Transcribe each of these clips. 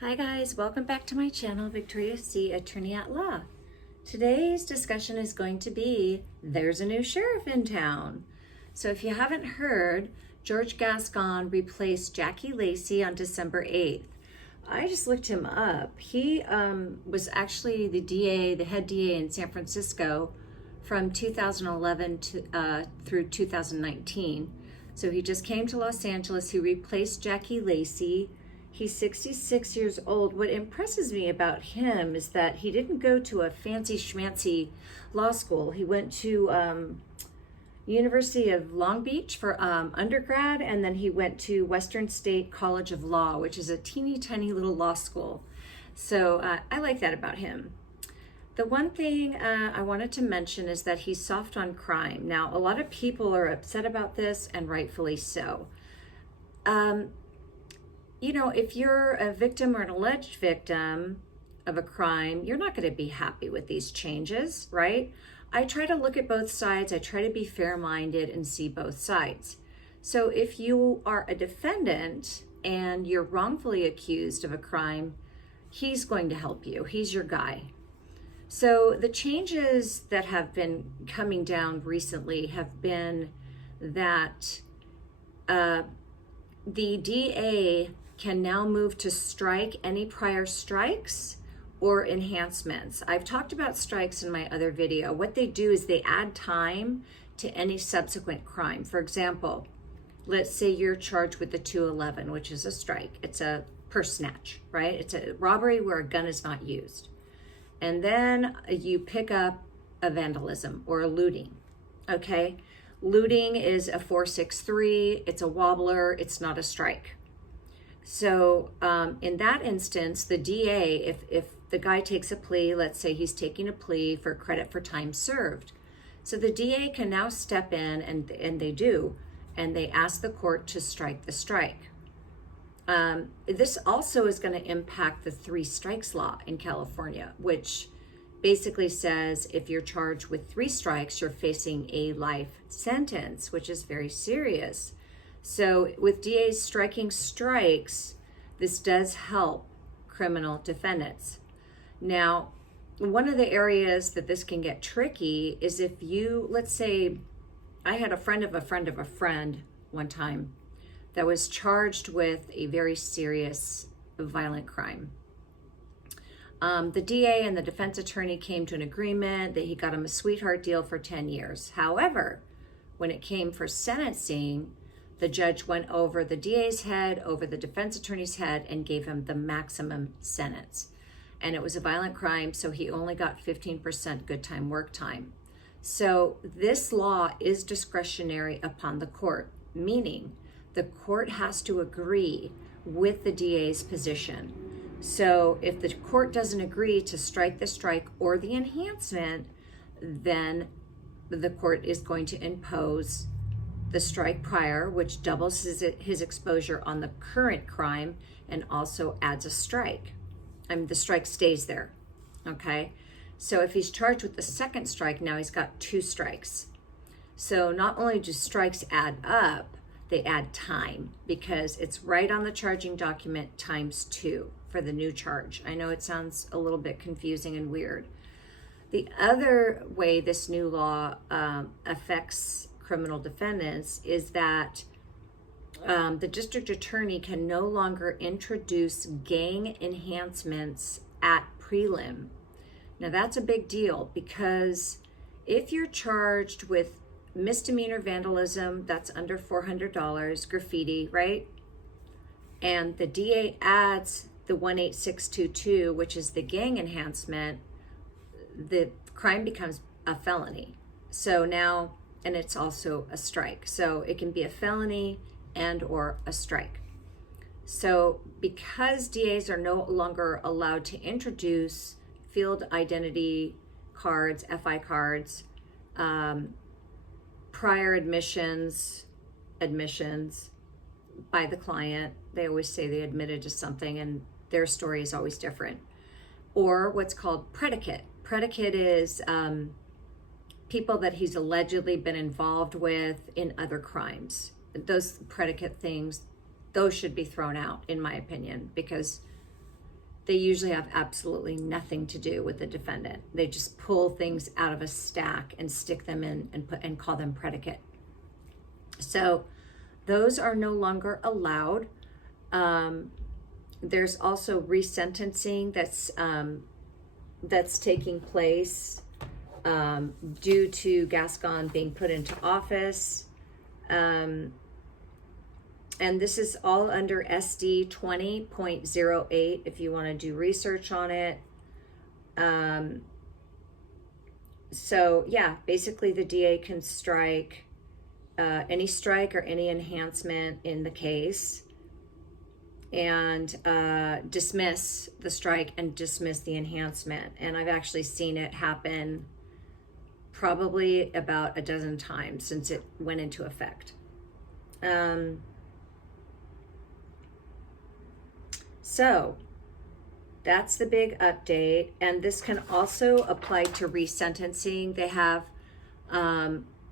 Hi guys, welcome back to my channel, Victoria C, Attorney at Law. Today's discussion is going to be, there's a new sheriff in town. So if you haven't heard, George Gascon replaced Jackie Lacey on December 8th. I just looked him up. He was actually the head DA in San Francisco from 2011 through 2019. So he just came to Los Angeles. He replaced Jackie Lacey. He's 66 years old. What impresses me about him is that he didn't go to a fancy schmancy law school. He went to University of Long Beach for undergrad, and then he went to Western State College of Law, which is a teeny tiny little law school. So I like that about him. The one thing I wanted to mention is that he's soft on crime. Now, a lot of people are upset about this, and rightfully so. You know, if you're a victim or an alleged victim of a crime, you're not going to be happy with these changes, right? I try to look at both sides. I try to be fair-minded and see both sides. So if you are a defendant and you're wrongfully accused of a crime, he's going to help you. He's your guy. So the changes that have been coming down recently have been that the DA can now move to strike any prior strikes or enhancements. I've talked about strikes in my other video. What they do is they add time to any subsequent crime. For example, let's say you're charged with the 211, which is a strike. It's a purse snatch, right? It's a robbery where a gun is not used. And then you pick up a vandalism or a looting, okay? Looting is a 463, it's a wobbler, it's not a strike. So in that instance, the DA, if the guy takes a plea, let's say he's taking a plea for credit for time served. So the DA can now step in, and they do, and they ask the court to strike the strike. This also is going to impact the 3 strikes law in California, which basically says if you're charged with 3 strikes, you're facing a life sentence, which is very serious. So with DAs striking strikes, this does help criminal defendants. Now, one of the areas that this can get tricky is if you, let's say, I had a friend of a friend of a friend one time that was charged with a very serious violent crime. The DA and the defense attorney came to an agreement that he got him a sweetheart deal for 10 years. However, when it came for sentencing, the judge went over the DA's head, over the defense attorney's head, and gave him the maximum sentence. And it was a violent crime, so he only got 15% good time work time. So this law is discretionary upon the court, meaning the court has to agree with the DA's position. So if the court doesn't agree to strike the strike or the enhancement, then the court is going to impose the strike prior, which doubles his exposure on the current crime and also adds a strike. The strike stays there, okay? So if he's charged with the second strike, now he's got 2 strikes. So not only do strikes add up, they add time because it's right on the charging document times 2 for the new charge. I know it sounds a little bit confusing and weird. The other way this new law affects criminal defendants is that the district attorney can no longer introduce gang enhancements at prelim. Now that's a big deal because if you're charged with misdemeanor vandalism, that's under $400, graffiti, right? And the DA adds the 18622, which is the gang enhancement, the crime becomes a felony. So now, and it's also a strike. So it can be a felony and or a strike. So because DAs are no longer allowed to introduce field identity cards, FI cards, prior admissions by the client, they always say they admitted to something and their story is always different. Or what's called predicate. Predicate is people that he's allegedly been involved with in other crimes. Those predicate things, those should be thrown out, in my opinion, because they usually have absolutely nothing to do with the defendant. They just pull things out of a stack and stick them in and call them predicate. So those are no longer allowed. There's also resentencing that's taking place due to Gascon being put into office. And this is all under SD 20.08 if you want to do research on it. So yeah, basically the DA can strike any strike or any enhancement in the case, and dismiss the strike and dismiss the enhancement. And I've actually seen it happen probably about a dozen times since it went into effect. So that's the big update. And this can also apply to resentencing. They have,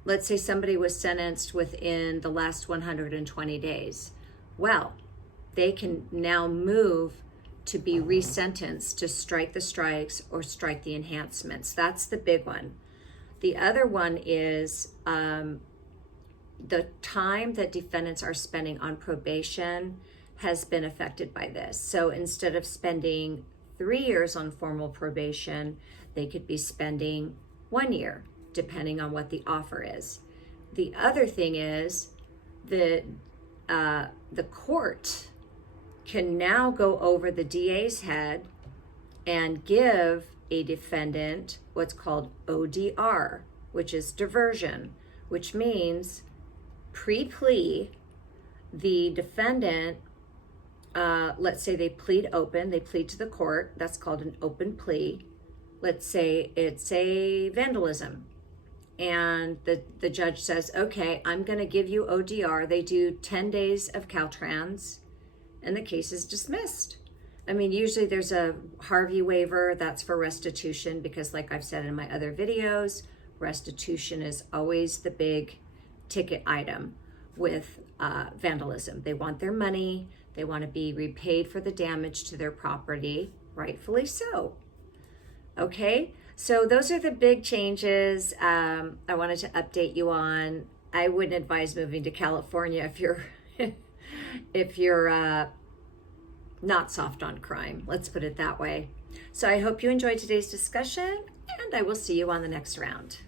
let's say somebody was sentenced within the last 120 days. Well, they can now move to be resentenced to strike the strikes or strike the enhancements. That's the big one. The other one is the time that defendants are spending on probation has been affected by this. So instead of spending 3 years on formal probation, they could be spending 1 year, depending on what the offer is. The other thing is the court can now go over the DA's head and give a defendant what's called ODR, which is diversion, which means pre-plea, the defendant, let's say they plead open, they plead to the court, that's called an open plea. Let's say it's a vandalism. And the judge says, okay, I'm gonna give you ODR. They do 10 days of Caltrans, and the case is dismissed. I mean, usually there's a Harvey waiver, that's for restitution, because like I've said in my other videos, restitution is always the big ticket item with vandalism. They want their money, they want to be repaid for the damage to their property, rightfully so. Okay, so those are the big changes I wanted to update you on. I wouldn't advise moving to California if you're not soft on crime, let's put it that way. So I hope you enjoyed today's discussion, and I will see you on the next round.